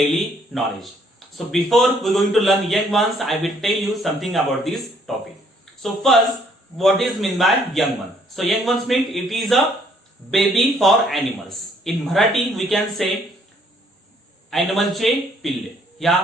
daily knowledge. So before we're going to learn young ones, I will tell you something about this topic. So first, what is mean by young one? So young ones mean it is a baby for animals. In Marathi we can say animalचे पिल्ले या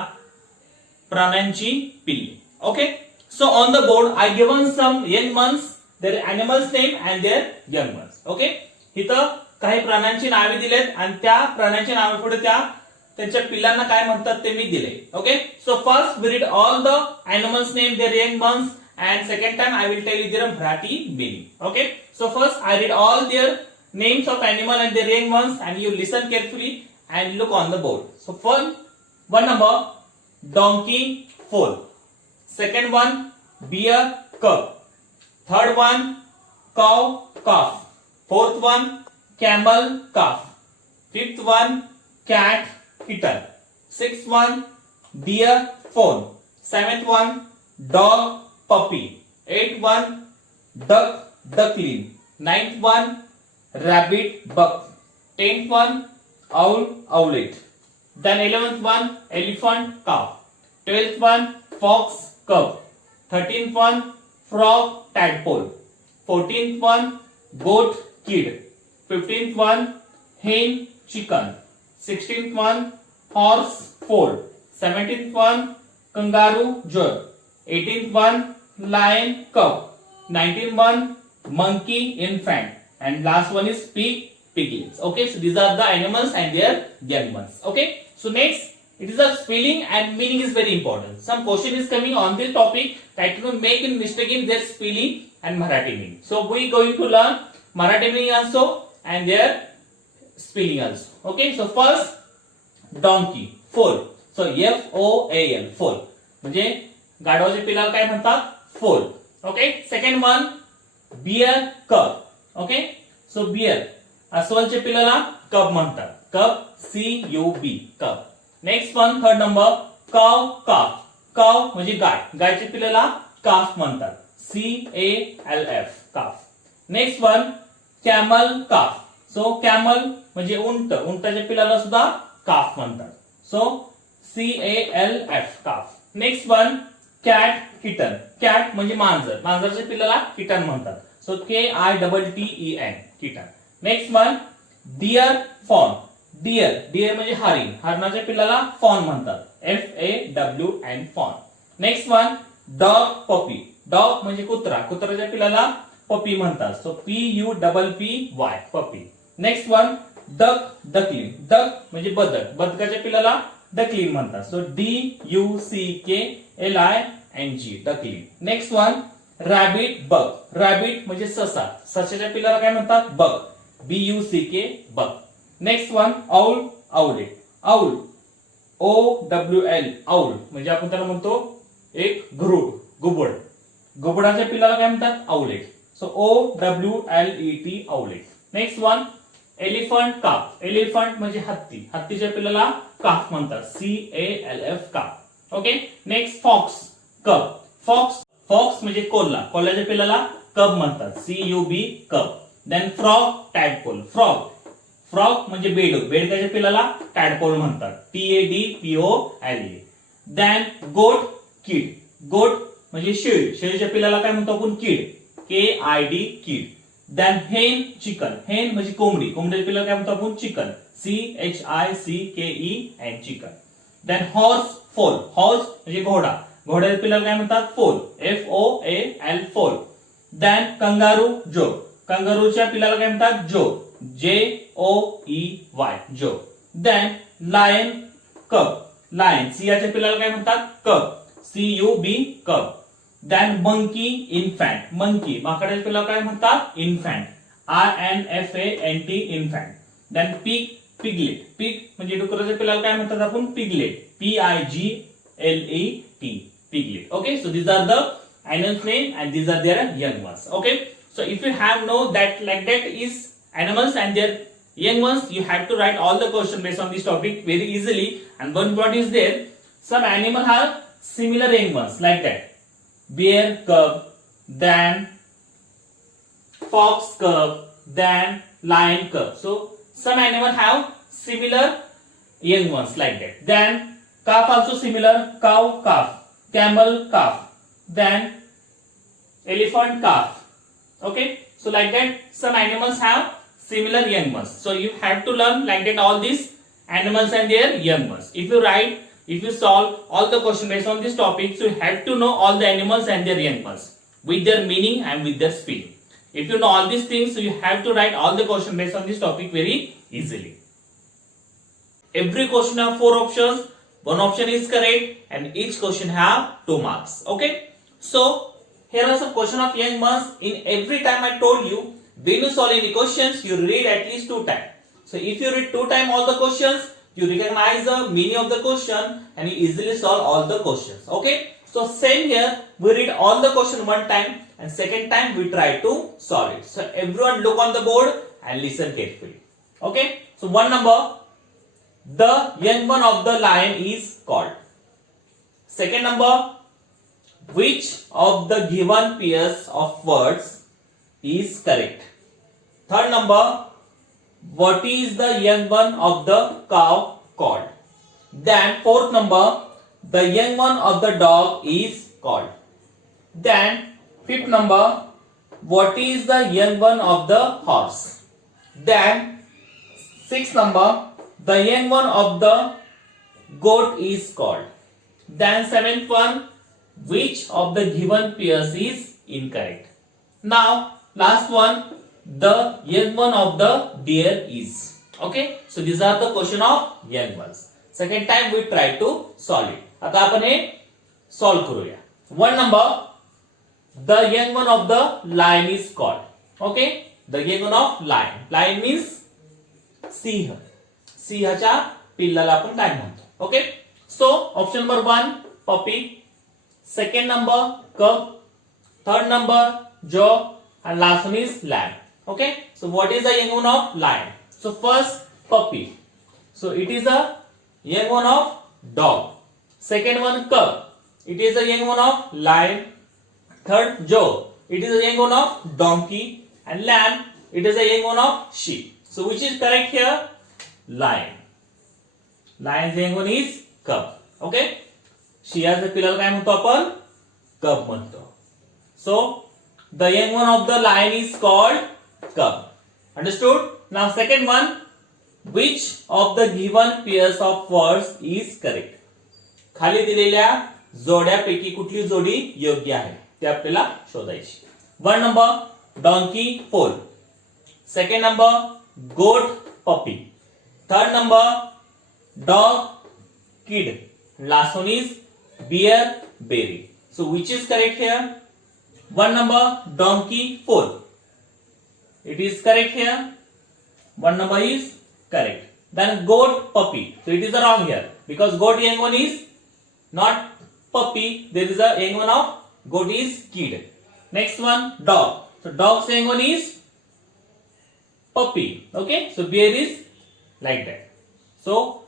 प्राण्यांची पिल्ले. Okay. So on the board I given some young ones, their animals name and their young ones. Okay. इथं काही प्राण्यांची नावे दिलेत आणि त्या प्राण्यांच्या नावापुढे त्यांच्या पिल्लांना काय म्हणतात ते मी दिले. Okay. So first we read all the animals name their young ones and second time I will tell you their Marathi meaning. Okay. So first I read all their names of animal and their young ones and you listen carefully and look on the board. So one number donkey foal. Second one bear cub. Third one cow calf. Fourth one camel calf. Fifth one cat kitten. Sixth one deer fawn. Seventh one dog puppy. Eighth one duckling. Ninth one rabbit buck. 10th one owlet. Then 11th one elephant calf. 12th one fox cub. 13th one frog tadpole. 14th one goat kid. 15th one hen chicken. 16th one horse foal. 17th one kangaroo jug. 18th one lion cub. 19th one monkey infant. And last one is piglets. Okay, so these are the animals and their young ones. Okay, so next it is a spelling and meaning is very important. Some question is coming on this topic that you make in mistake in their spelling and Marathi meaning. So we going to learn Marathi meaning also and their spelling also. Okay, so first donkey foal. So FOAL foal म्हणजे गाढवाच्या पिल्लाला काय म्हणतात फोल. Okay. Second one beer कब. Okay. सो beer अस्वलच्या पिल्लाला कब म्हणतात. Cub CUB कब. Next one third number काव काफ. काव म्हणजे गाय. गायच्या पिल्लाला काफ म्हणतात. CALF calf. Next one camel calf. So camel म्हणजे उंट. उंटाच्या पिल्लाला सुद्धा काफ म्हणतात. So CALF calf. Next one cat kitten. Cat म्हणजे मांजर. मांजरच्या पिल्लाला किटन म्हणतात. So KITTEN kitten. Next one deer fawn. Deer म्हणजे हरिण. हरणाच्या पिल्लाला फॉन म्हणतात. FAWN fawn. Next one dog puppy. Dog म्हणजे कुत्रा. कुत्र्याच्या पिल्लाला पपी म्हणतात. So PUPPY puppy. Next one duckling. Duck म्हणजे बदक. बदकाच्या पिल्लाला डकलिंग म्हणतात. सो DUCKLING duckling. Next one rabbit bug. Rabbit म्हणजे ससा. सशाच्या पिल्लाला काय म्हणतात bug. BUCK bug. Next one owl owlet. Owl OWL owl म्हणजे आपण त्याला म्हणतो एक घुबड. घुबडाच्या पिल्लाला काय म्हणतात owlet. So OWLET owlet. Next one elephant calf. Elephant म्हणजे हत्ती. हत्तीच्या पिल्लाला काफ म्हणतात. CALF calf. Okay. Next fox cub. Fox म्हणजे कोल्हा. कोल्ह्याच्या पिल्लाला कब म्हणतात. CUB cub. Then frog tadpole. Frog म्हणजे बेडूक. बेडकाच्या पिल्लाला टॅडपोल म्हणतात. TADPOLE. Then goat kid. Goat म्हणजे शेळी. शेळीच्या पिल्लाला काय म्हणतो आपण kid. KID kid. Then hen chicken. Hen म्हणजे कोंबडी. कोंबडीच्या पिल्लाला काय म्हणतो आपण chicken. CHICKEN chicken. Then horse foal. Horse म्हणजे घोडा. घोड्याच्या पिल्लाला काय म्हणतात फोल. FOAL फोल. देन कंगारू जोग. कंगारूच्या पिल्लाला काय म्हणतात जोग. JOEY जोग. Then lion cub. लायन. सिंहाच्या पिल्लाला काय म्हणतात cub. CUB cub. Then monkey infant. Monkey माकडाच्या पिल्लाला काय म्हणतात infant. INFANT infant. Then piglet. Pig म्हणजे डुकराच्या पिल्लाला काय म्हणतात आपण piglet. PIGLET piglet. Okay, so these are the animals name and these are their young ones. Okay, so if you have know that like that is animals and their young ones, you have to write all the question based on this topic very easily. And one what is there, some animal have similar young ones like that. Bear cub, then fox cub, then lion cub. So some animal have similar young ones like that. Then calf also similar, cow, calf, camel, calf, then elephant, calf. Okay, so like that some animals have similar young ones. So you have to learn like that all these animals and their young ones. If you solve all the question based on this topic, so you have to know all the animals and their young ones with their meaning and with their spelling. If you know all these things, so you have to write all the question based on this topic very easily. Every question have 4 options, one option is correct, and each question have 2 marks. Okay, so here are some question of young ones. In every time I told you, when you solve any questions, you read at least 2 times. So if you read 2 times all the questions, you recognize the meaning of the question and you easily solve all the questions. Okay, so same here, we read all the question 1 time and second time we try to solve it. So everyone look on the board and listen carefully. Okay, so 1 number, the young one of the lion is called. Second number, which of the given pairs of words is correct? Third number, what is the young one of the cow called? Then fourth number, the young one of the dog is called. Then fifth number, what is the young one of the horse? Then sixth number, the young one of the goat is called. Then seventh one, which of the given pairs is incorrect? Now last one, the young one of the deer is. Okay, so these are the question of young ones. Second time we try to solve it. आता आपण हे solve करूया. 1 number, the young one of the lion is called. Okay, the young one of lion. Lion means Singh. सिंहाच्या पिल्लाला आपण काय म्हणतो? Okay, so option number 1 puppy, second number cub, third number jaw, and last one is lamb. Okay, so what is the young one of lion? So first puppy, so it is a young one of dog. Second one cub, it is a young one of lion. Third jaw, it is a young one of donkey, and lamb, it is a young one of sheep. So which is correct here? Lion. Lion's young one is cub. Okay, शियाच्या पिल्लाला काय म्हणतो आपण? Cub म्हणतो. So the young one of the lion is called cub. Understood? Now second one, which of the given pairs of words is correct? खाली दिलेल्या जोड्यापैकी कुठली जोडी योग्य आहे ते आपल्याला शोधायची. 1 number donkey foal, second number goat puppy, third number dog kid, last one is bear berry. So which is correct here? 1 number donkey foal, it is correct here. 1 number is correct. Then goat puppy, so it is wrong here because goat young one is not puppy, there is a young one of goat is kid. Next one dog, so dog's young one is puppy. Okay, so bear is like that. So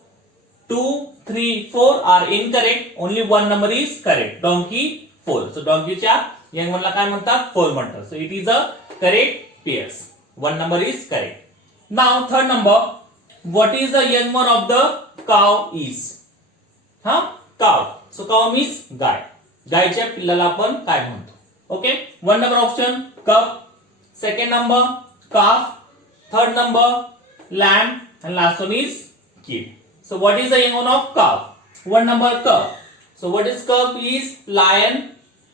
2, 3, 4 are incorrect, only 1 number is correct, donkey foal. So donkeyच्या young one ला काय म्हणतात? Foal म्हणतात. So it is a correct pairs. 1 number is correct. Now third number, what is the young one of the cow is? Cow. So cow means गाय. गायच्या पिल्लाला आपण काय म्हणतो? Okay, 1 number option cub, second number calf, third number lamb, and last one is kid. So what is the young one of cow? 1 number cub. So what is cub is lion.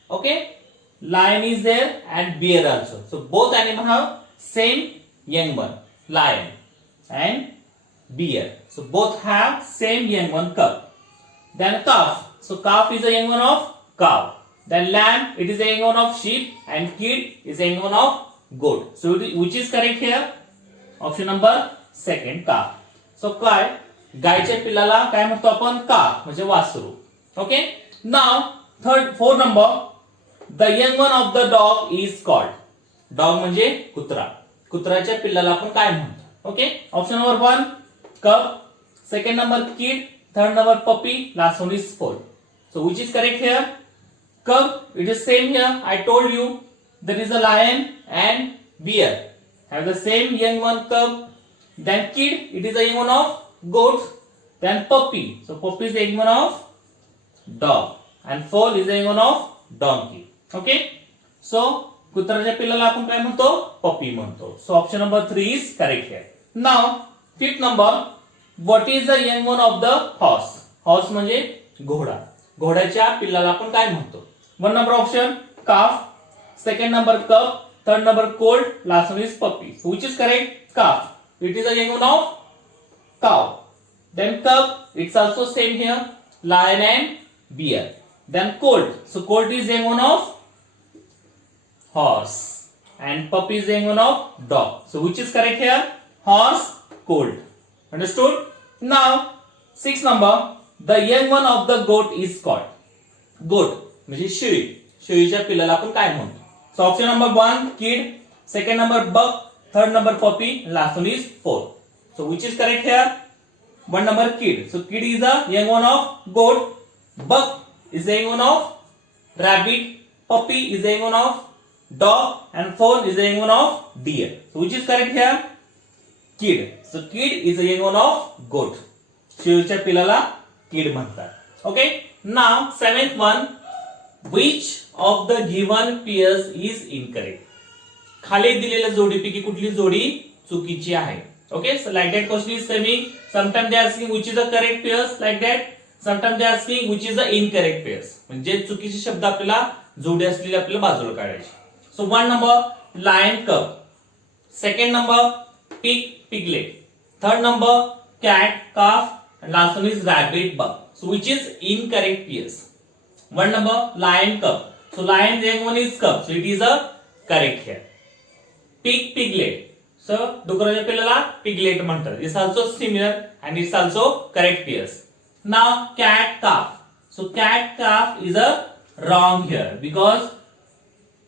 Okay, lion is there and bear also. So both animals have same young one, lion and bear. So both have same young one, cub. Then calf. So calf is a young one of cow. Then lamb, it is a young one of sheep, and kid is a young one of goat. So which is correct here? Option number second, calf. So काय? गायच्या पिल्लाला काय म्हणतो आपण? calf म्हणजे वासरू. Okay. Now fourth number, the young one of the dog is called. Dog म्हणजे कुत्रा. कुत्र्याच्या पिल्लाला आपण काय म्हणतो? Okay. Option number 1 cub, second number kid, third number puppy, last one is foal. So which is correct here? Cub, it is same here. I told you there is a lion and bear have the same young one cub. Then kid, it is a young one of goat. then puppy. So puppy is the young one of dog and foal is the young one of donkey. Okay, so कुत्राच्या पिल्लाला आपण काय म्हणतो? Puppy म्हणतो. So option number 3 is correct here. Now fifth number, what is the young one of the horse? Horse म्हणजे घोडा. घोड्याच्या पिल्लाला आपण काय म्हणतो? 1 number option calf, second number cub, third number colt, last one is puppy. So which is correct? Calf. It is a young one of cow. Then cub, it's also same here, lion and bear. Then colt. So colt is young one of horse and puppy is young one of dog. So which is correct here? Horse, colt. Understood? Now 6 number, the young one of the goat is called. Goat म्हणजे शेळी. शेळीच्या पिल्लाला आपण काय म्हणतो? So option number 1 kid, second number buck, third number puppy, last one is foal. So which is correct here? 1 number kid. So kid is a young one of goat, buck is the young one of rabbit, puppy is the young one of dog and foal is the young one of deer. So which is correct here? Kid. So kid is the young one of goat. शेळीच्या पिल्लाला kid म्हणतात. Okay. Now 7th one, which of the given pairs is incorrect? खाली दिलेल्या जोडीपैकी कुठली जोडी चुकीची आहे? Okay, so like that question is coming. Sometimes they are asking which is the correct pairs, like that. Sometimes they are asking which is the incorrect pairs. म्हणजे चुकीचे शब्द आपल्याला जोडी असलेले आपल्याला बाजूला काढायचे. So 1 number lion cub, second number pig piglet, third number cat calf, and last one is rabbit buck. So which is incorrect pairs? 1 number lion cub. So lion the young one is cub. So it is a correct here. Pig piglet. So डुकराच्या पिल्लाला piglet म्हणतात. It's also similar and it's also correct pairs. Now cat calf. So cat calf is a wrong here because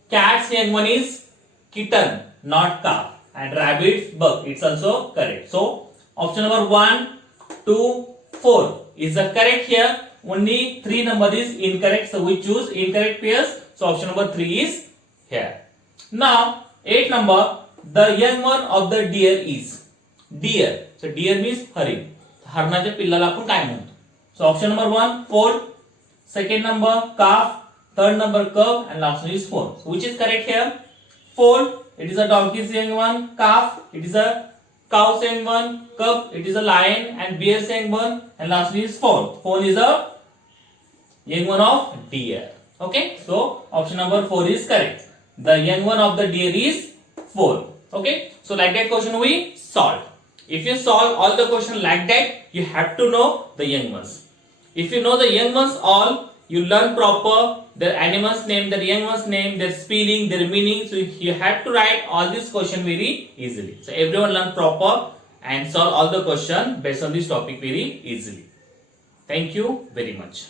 cat's young one is kitten, not calf, and rabbit's buck. It's also correct. So option number 1, 2, 4 is the correct here. Only 3 number is incorrect. So we choose incorrect pairs. So option number 3 is here. Now 8 number, the young one of the deer is deer. So deer means हरिण. हरणाच्या पिल्लाला आपण काय म्हणतो? So option number 1 foal, second number calf, third number cub, and last one is foal. So which is correct here? Foal, it is a donkey's young one. Calf, it is a cow's young one. Cub, it is a lion and bear's young one, and last one is foal. Foal is a young one of deer. Okay, so option number 4 is correct. The young one of the deer is foal. Okay, so like that question we solve. If you solve all the question like that, you have to know the young ones. If you know the young ones all, you learn proper their animals name, their young ones name, their spelling, their meaning. So you have to write all this question very easily. So everyone learn proper and solve all the question based on this topic very easily. Thank you very much.